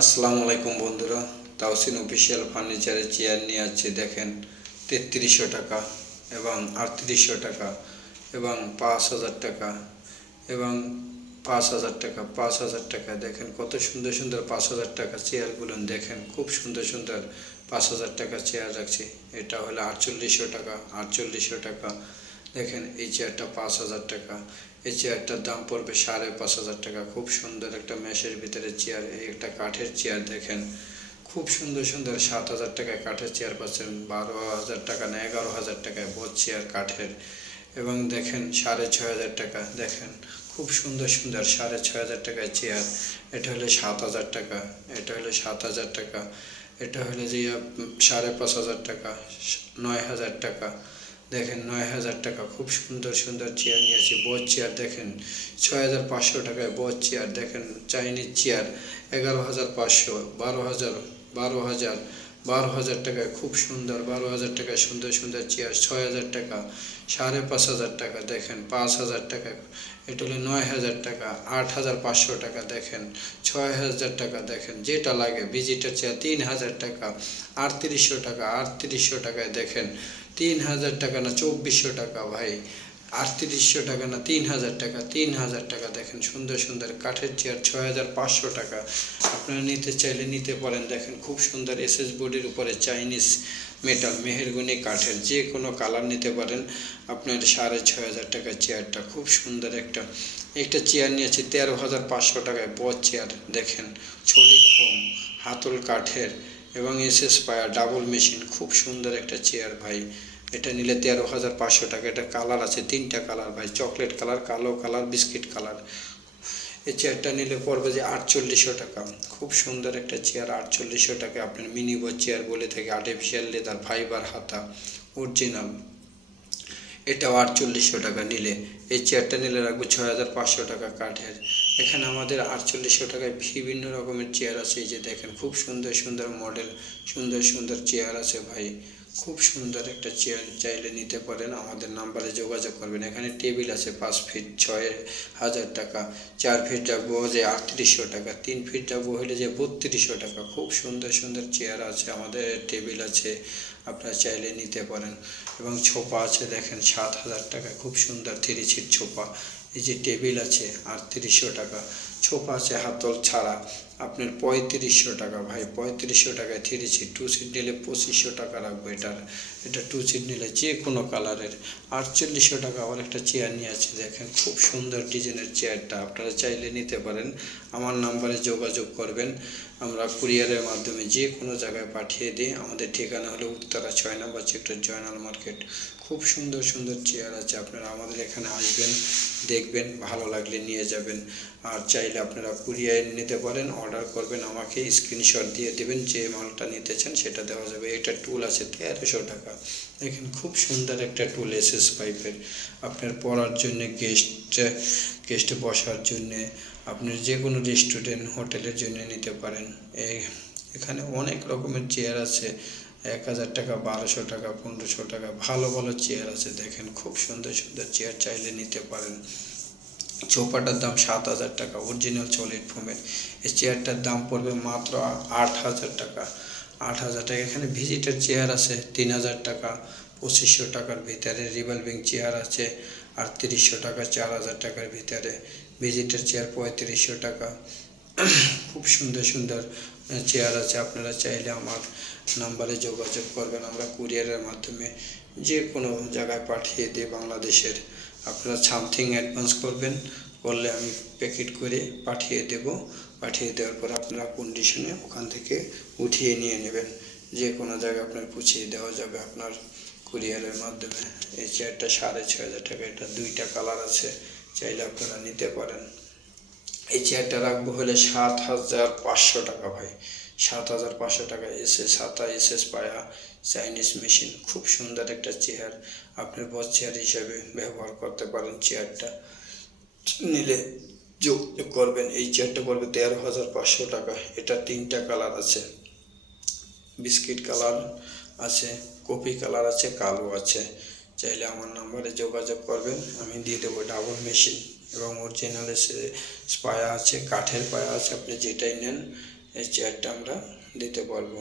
আসসালামু আলাইকুম বন্ধুরা, তাওসিন অফিসিয়াল ফার্নিচারের চেয়ার নিয়ে আসছে। দেখেন 3300 টাকা এবং 3800 টাকা এবং 5000 টাকা এবং 5000 টাকা 5000 টাকা। দেখেন কত সুন্দর সুন্দর 5000 টাকা চেয়ারগুলো দেখেন, খুব সুন্দর সুন্দর 5000 টাকা চেয়ার রাখছে। এটা হলো 4800 টাকা 4800 টাকা। দেখেন এই চেয়ারটা 5000 টাকা। এই চেয়ারটার দাম পড়বে 5500 টাকা। খুব সুন্দর একটা মেশের ভিতরে চেয়ার, এই একটা কাঠের চেয়ার দেখেন, খুব সুন্দর সুন্দর 7000 টাকায় কাঠের চেয়ার পাচ্ছেন, 12000 টাকা না 11000 টাকায় বোঝ চেয়ার কাঠের। এবং দেখেন 6500 টাকা। দেখেন খুব সুন্দর সুন্দর 6500 টাকায় চেয়ার। এটা হলো 7000 টাকা, এটা হলো 7000 টাকা, এটা হলো যে 5500 টাকা, 9000 টাকা। দেখেন 9000 টাকা। খুব সুন্দর সুন্দর চেয়ার নিয়েছি, বোঝ চেয়ার দেখেন 6500 টাকায় বোঝ চেয়ার। দেখেন চাইনিজ চেয়ার 11500, 12000, 12000, 12000 টাকায় খুব সুন্দর, 12000 টাকায় সুন্দর সুন্দর চেয়ার। 6000 টাকা, 5500 টাকা। দেখেন 5000 টাকা, এটা হলো 9000 টাকা, 8500 টাকা। দেখেন 6000 টাকা। দেখেন যেটা লাগে ভিজিটার চেয়ার 3000 টাকা, 3800 টাকা, 3800 টাকায়। দেখেন 3000 টাকা না 2400 টাকা ভাই, 3800 টাকা না 3000 টাকা, 3000 টাকা। দেখেন সুন্দর সুন্দর কাঠের চেয়ার 6500 টাকা। আপনারা নিতে চাইলে নিতে পারেন। দেখেন খুব সুন্দর এসএস বডির উপরে চাইনিজ মেটাল মেহেরগুনি কাঠের যে কোনো কালার নিতে পারেন। আপনার 6500 টাকার চেয়ারটা খুব সুন্দর একটা একটা চেয়ার নিয়েছি 13500 টাকায় বোঝ চেয়ার। দেখেন সলিড ফোম, হাতল কাঠের এবং এসএস পায়া ডাবল মেশিন, খুব সুন্দর একটা চেয়ার ভাই। এটা নিলে 13500 টাকা। এটা কালার আছে 3টা কালার ভাই, চকলেট কালার, কালো কালার, বিস্কিট কালার। এই চেয়ারটা নিলে পড়বে যে 4800 টাকা। খুব সুন্দর একটা চেয়ার 4800 টাকা। আপনার মিনি বোঝ চেয়ার বলে থাকে, আর্টিফিশিয়াল লেদার ফাইবার হাতা অরিজিনাল, এটাও 4800 টাকা নিলে। এই চেয়ারটা নিলে রাখবো 6500 টাকা কাঠের। এখানে আমাদের 4800 টাকায় বিভিন্ন রকমের চেয়ার আছে। এই যে দেখেন খুব সুন্দর সুন্দর মডেল, সুন্দর সুন্দর চেয়ার আছে ভাই। খুব সুন্দর একটা চেয়ার চাইলে নিতে পারেন, আমাদের নাম্বারে যোগাযোগ করবেন। এখানে টেবিল আছে 5 ফিট 6000 টাকা, 4 ফিট যাবো যে 3800 টাকা, 3 ফিট যাবো হলে যে 3200 টাকা। খুব সুন্দর সুন্দর চেয়ার আছে আমাদের, টেবিল আছে, আপনারা চাইলে নিতে পারেন। এবং ছোপা আছে দেখেন 7000 টাকা, খুব সুন্দর 3 সিট ছোপা। এই যে টেবিল আছে 3800 টাকা, ছোপা আছে হাতল ছাড়া আপনার 3500 টাকা ভাই, 3500 টাকায় 3 সিট। 2 সিট নিলে 2500 টাকা রাখবো। এটা 2 সিট নিলে যে কোনো কালারের 4800 টাকা। আবার একটা চেয়ার নিয়ে আছে দেখেন, খুব সুন্দর ডিজাইনের চেয়ারটা, আপনারা চাইলে নিতে পারেন। আমার নাম্বারে যোগাযোগ করবেন, আমরা কুরিয়ারের মাধ্যমে যে কোনো জায়গায় পাঠিয়ে দিই। আমাদের ঠিকানা হলো উত্তরা 6 নম্বর সেক্টর, জয়নাল মার্কেট। খুব সুন্দর সুন্দর চেয়ার আছে, আপনারা আমাদের এখানে আসবেন, দেখবেন, ভালো লাগলে নিয়ে যাবেন। আর চাইলে আপনারা কুরিয়ার নিতে পারেন, অর্ডার করবেন, আমাকে স্ক্রিনশট দিয়ে দেবেন যে মালটা নিতে চান সেটা দেওয়া যাবে। এটা টুল আছে 1300 টাকা। দেখেন খুব সুন্দর একটা টুল এসএস পাইপের, আপনার পড়ার জন্য, গেস্টে বসার জন্যে, আপনার যে কোনো রেস্টুরেন্ট হোটেলের জন্য নিতে পারেন। এখানে অনেক রকমের চেয়ার আছে, 1000 টাকা, 1200 টাকা, 1500 টাকা, ভালো ভালো চেয়ার আছে। দেখেন খুব সুন্দর সুন্দর চেয়ার চাইলে নিতে পারেন। সোফাটার দাম 7000 টাকা, অরিজিনাল সলিড ফোমের। এই চেয়ারটার দাম পড়বে মাত্র 8000 টাকা, 8000 টাকা। এখানে ভিজিটার চেয়ার আছে 3000 টাকা, 2500 টাকার ভিতরে। রিভলভিং চেয়ার আছে 3800 টাকা, 4000 টাকার ভিতরে। ভিজিটার চেয়ার 3500 টাকা। খুব সুন্দর সুন্দর চেয়ার আছে, আপনারা চাইলে আমার নাম্বারে যোগাযোগ করবেন, আমরা কুরিয়ারের মাধ্যমে যে কোনো জায়গায় পাঠিয়ে দিই বাংলাদেশের। আপনারা সামথিং অ্যাডভান্স করবেন, করলে আমি প্যাকেট করে পাঠিয়ে দেব। পাঠিয়ে দেওয়ার পর আপনারা কন্ডিশনে ওখান থেকে উঠিয়ে নিয়ে নেবেন। যে কোনো জায়গায় আপনার পৌঁছিয়ে দেওয়া যাবে আপনার কুরিয়ারের মাধ্যমে। এই চেয়ারটা 6500 টাকা, এটা 2টা কালার আছে, চাইলে আপনারা নিতে পারেন। এই চেয়ারটা রাখবো হলে 7500 টাকা ভাই, 7500 টাকা। এসএস হাতা, এসএস পায়া, চাইনিজ মেশিন, খুব সুন্দর একটা চেয়ার, আপনি বস চেয়ার হিসাবে ব্যবহার করতে পারেন। চেয়ারটা নিলে যোগাযোগ করবেন। এই চেয়ারটা পড়বে 13500 টাকা। এটা 3টা কালার আছে, বিস্কিট কালার আছে, কফি কালার আছে, কালো আছে। চাইলে আমার নাম্বারে যোগাযোগ করবেন, আমি দিয়ে দেবো। ডাবল মেশিন এবং অরিজিনাল পায়া আছে, কাঠের পায়া আছে, আপনি যেটাই নেন এই চেয়ারটা আমরা দিতে পারবো।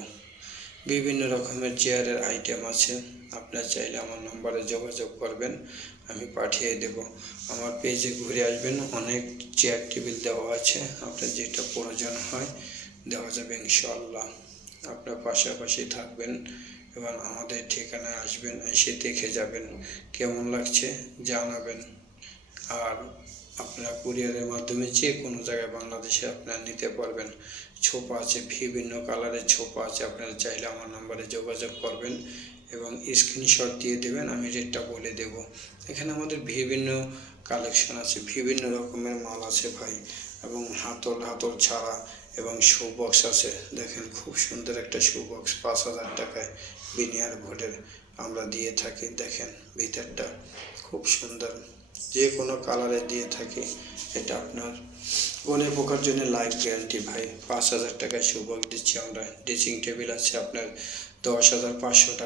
বিভিন্ন রকমের চেয়ারের আইটেম আছে, আপনারা চাইলে আমার নম্বরে যোগাযোগ করবেন, আমি পাঠিয়ে দেব। আমার পেজে ঘুরে আসবেন, অনেক চেয়ার টেবিল দেওয়া আছে, আপনার যেটা প্রয়োজন হয় দেওয়া যাবে ইনশাআল্লাহ। আপনার পাশাপাশি থাকবেন এবং আমাদের ঠিকানায় আসবেন, এসে দেখে যাবেন, কেমন লাগছে জানাবেন। আর আপনারা কুরিয়ারের মাধ্যমে যে কোনো জায়গায় বাংলাদেশে আপনারা নিতে পারবেন। ছোপা আছে, বিভিন্ন কালারের ছোপা আছে, আপনারা চাইলে আমার নম্বরে যোগাযোগ করবেন এবং স্ক্রিনশট দিয়ে দেবেন, আমি রেটটা বলে দেব। এখানে আমাদের বিভিন্ন কালেকশন আছে, বিভিন্ন রকমের মাল আছে ভাই, এবং হাতল ছাড়া এবং শু বক্স আছে। দেখেন খুব সুন্দর একটা শু বক্স 5,000 টাকায় বিনিয়ার বোর্ডের আমরা দিয়ে থাকি। দেখেন ভিতরটা খুব সুন্দর, যে কোনো কালারে দিয়ে থাকি। এটা আপনার গনে পোকার জন্য লাইফ গ্যারান্টি ভাই। 5,000 টাকায় শু বক্স দিচ্ছি আমরা। ড্রেসিং টেবিল আছে আপনার 10,500 টাকা।